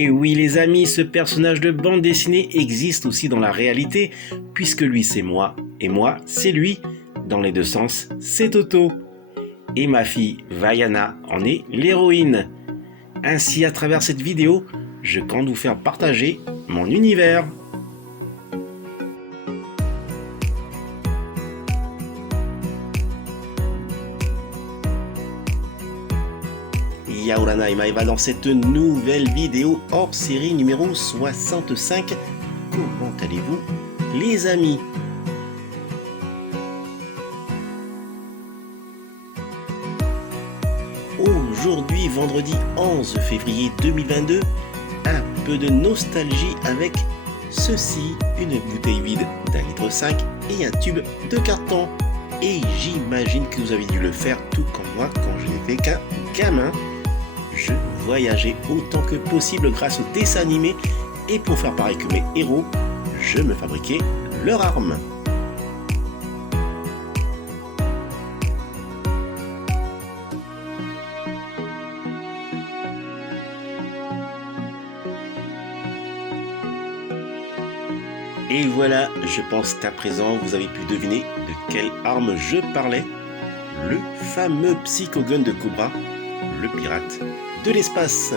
Et oui les amis, ce personnage de bande dessinée existe aussi dans la réalité, puisque lui c'est moi, et moi c'est lui. Dans les deux sens, c'est Toto. Et ma fille Vaiana en est l'héroïne. Ainsi, à travers cette vidéo, je compte vous faire partager mon univers. Yaurana et Maeva dans cette nouvelle vidéo hors série numéro 65. Comment allez-vous les amis? Aujourd'hui, vendredi 11 février 2022, un peu de nostalgie avec ceci, une bouteille vide d'1,5 litre et un tube de carton. Et j'imagine que vous avez dû le faire tout comme moi quand je n'étais qu'un gamin. Je voyageais autant que possible grâce aux dessins animés et pour faire pareil que mes héros, je me fabriquais leurs armes. Et voilà, je pense qu'à présent vous avez pu deviner de quelle arme je parlais. Le fameux Psychogun de Cobra, le pirate de l'espace.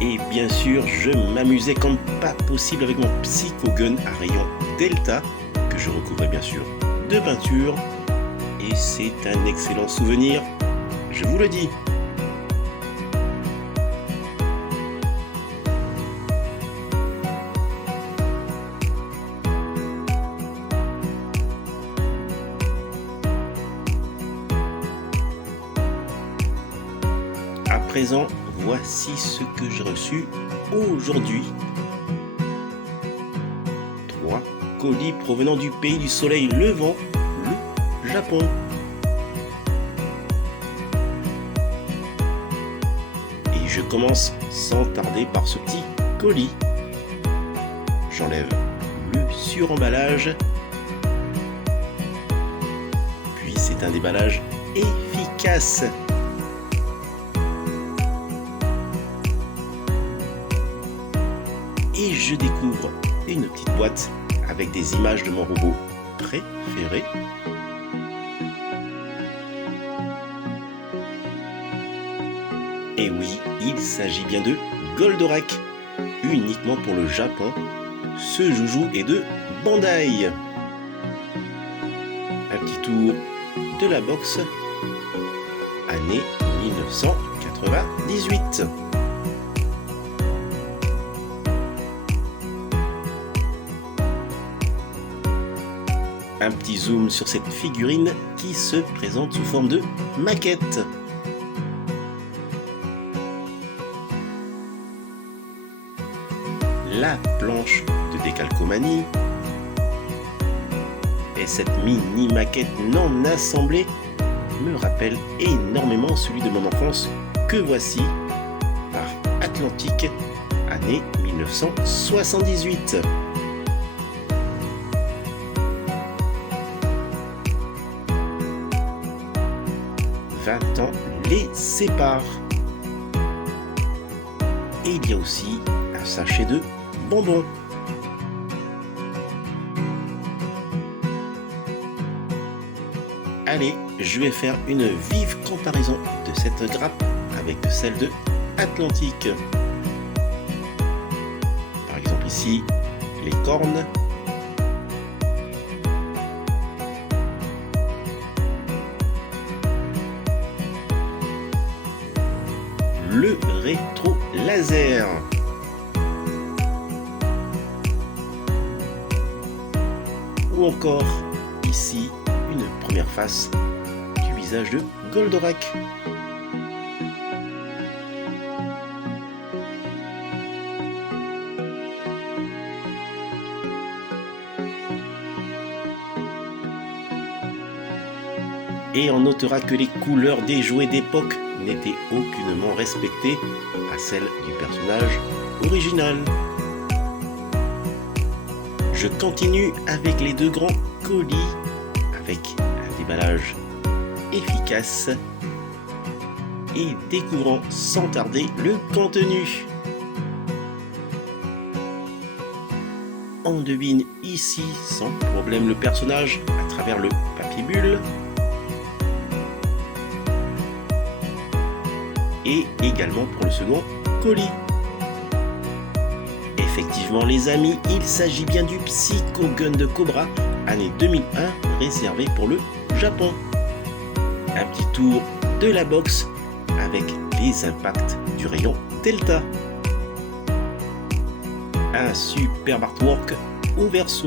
Et bien sûr, je m'amusais comme pas possible avec mon Psychogun à rayon Delta, que je recouvrais bien sûr de peinture. Et c'est un excellent souvenir, je vous le dis. À présent, voici ce que j'ai reçu aujourd'hui. 3 colis provenant du pays du soleil levant, le Japon. Et je commence sans tarder par ce petit colis. J'enlève le suremballage. Puis c'est un déballage efficace. Et je découvre une petite boîte avec des images de mon robot préféré. Et oui, il s'agit bien de Goldorak, uniquement pour le Japon. Ce joujou est de Bandai. Un petit tour de la box, année 1998. Un petit zoom sur cette figurine qui se présente sous forme de maquette. La planche de décalcomanie. Et cette mini maquette non assemblée me rappelle énormément celui de mon enfance que voici par Atlantique, année 1978. 20 ans les séparent. Et il y a aussi un sachet de bonbons. Allez, je vais faire une vive comparaison de cette grappe avec celle de Atlantique. Par exemple ici, les cornes. Le rétro laser. Ou encore ici une première face du visage de Goldorak. et on notera que les couleurs des jouets d'époque n'étaient aucunement respectées à celles du personnage original. Je continue avec les deux grands colis avec un déballage efficace et découvrant sans tarder le contenu. On devine ici sans problème le personnage à travers le papier bulle et également pour le second colis. Effectivement les amis, il s'agit bien du Psycho Gun de Cobra, année 2001, réservé pour le Japon. Un petit tour de la box avec les impacts du rayon Delta. Un superbe artwork au verso.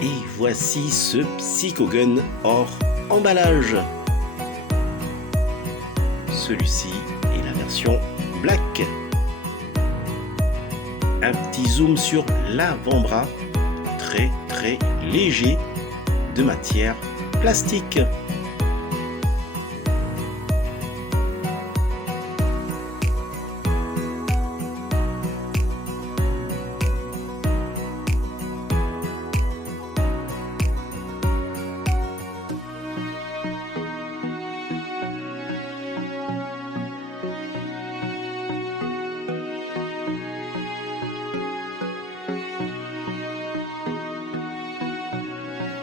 Et voici ce Psycho Gun hors emballage. Celui-ci est la version black. Un petit zoom sur l'avant-bras, très léger, de matière plastique.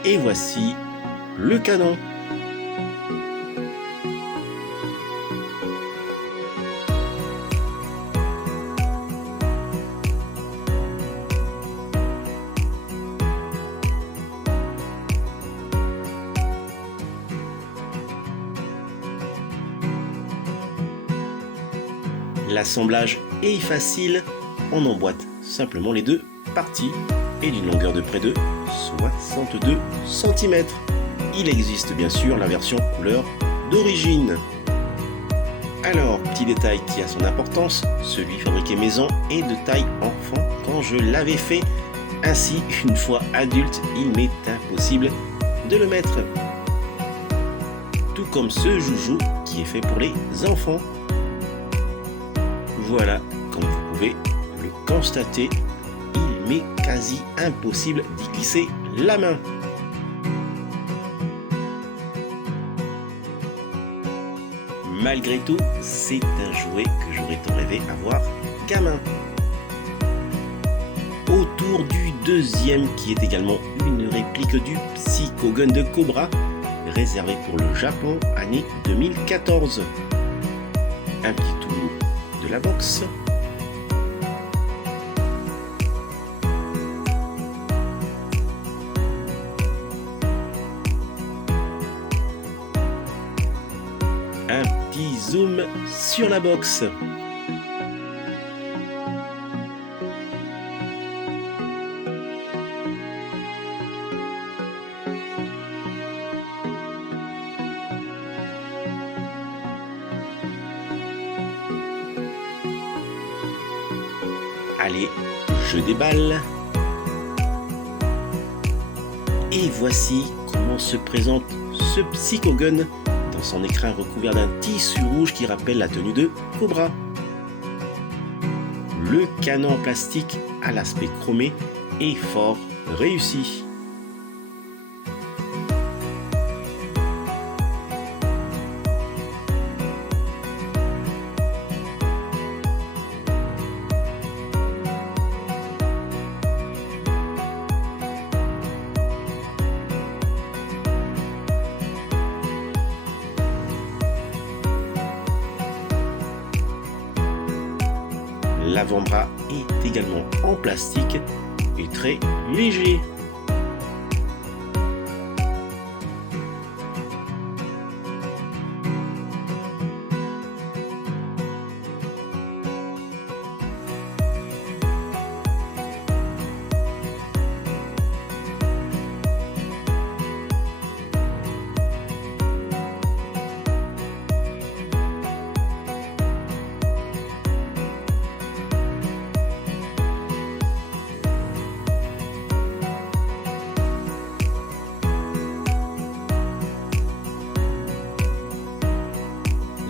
Et voici le canon. L'assemblage est facile, on emboîte simplement les deux parties et d'une longueur de près de 62 cm. Il existe bien sûr la version couleur d'origine. Alors, petit détail qui a son importance, celui fabriqué maison est de taille enfant quand je l'avais fait. Ainsi, une fois adulte, il m'est impossible de le mettre. Tout comme ce joujou qui est fait pour les enfants. Voilà, comme vous pouvez le constater, il m'est quasi impossible d'y glisser la main. Malgré tout, c'est un jouet que j'aurais tant rêvé avoir gamin. Autour du deuxième qui est également une réplique du Psycho Gun de Cobra, réservé pour le Japon, année 2014. Un petit tour de la box. Un petit zoom sur la box. Allez, je déballe. Et voici comment se présente ce Psycho Gun dans son écrin recouvert d'un tissu rouge qui rappelle la tenue de Cobra. Le canon en plastique à l'aspect chromé est fort réussi. L'avant-bras est également en plastique et très léger.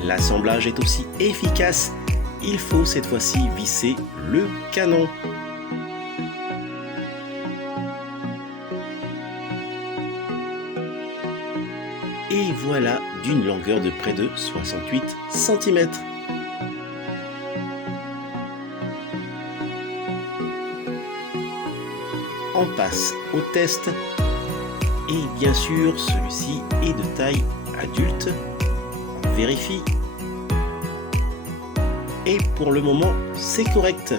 L'assemblage est aussi efficace. Il faut cette fois-ci visser le canon. Et voilà d'une longueur de près de 68 cm. On passe au test et bien sûr celui-ci est de taille adulte. On vérifie et pour le moment c'est correct.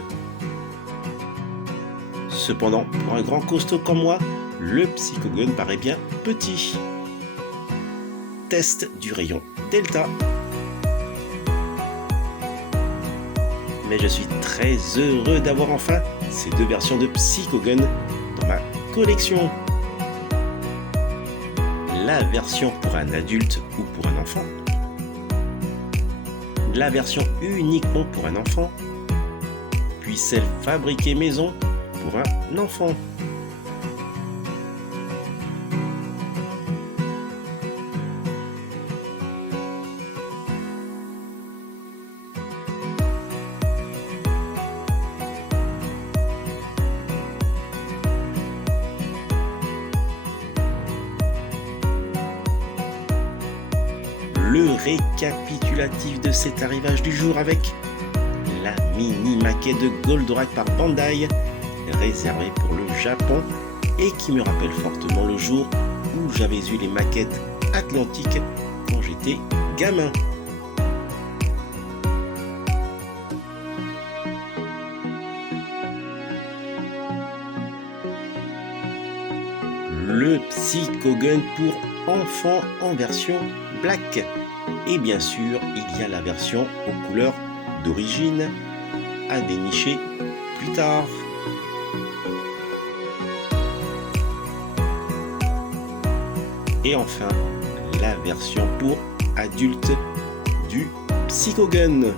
Cependant pour un grand costaud comme moi, le Psychogun paraît bien petit. Test du rayon Delta. Mais je suis très heureux d'avoir enfin ces deux versions de Psychogun dans ma collection. La version pour un adulte ou pour un enfant. La version uniquement pour un enfant. Puis celle fabriquée maison pour un enfant. Le récapitulatif de cet arrivage du jour avec la mini maquette de Goldorak par Bandai, réservée pour le Japon et qui me rappelle fortement le jour où j'avais eu les maquettes Atlantique quand j'étais gamin. Le Psychogun pour enfants en version black. Et bien sûr, il y a la version aux couleurs d'origine à dénicher plus tard. Et enfin, la version pour adultes du Psychogun.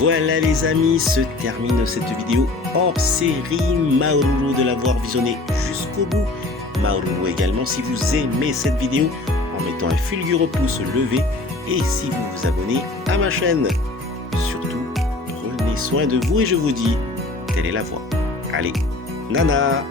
Voilà les amis, se termine cette vidéo hors série. Maoruru de l'avoir visionné jusqu'au bout. Maoruru également si vous aimez cette vidéo en mettant un fulgureux pouce levé et si vous vous abonnez à ma chaîne. Surtout, prenez soin de vous et je vous dis, telle est la voie. Allez, nana!